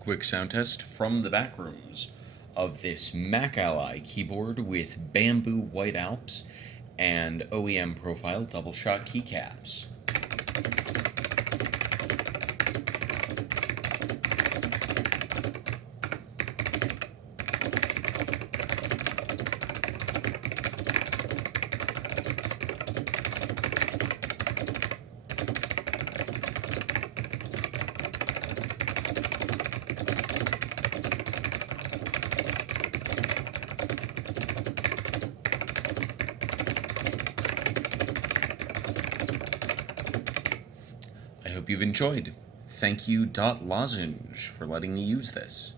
Quick sound test from the back rooms of this Macally keyboard with bamboo white alps and OEM profile double shot keycaps. I hope you've enjoyed. Thank you, Lozenge, for letting me use this.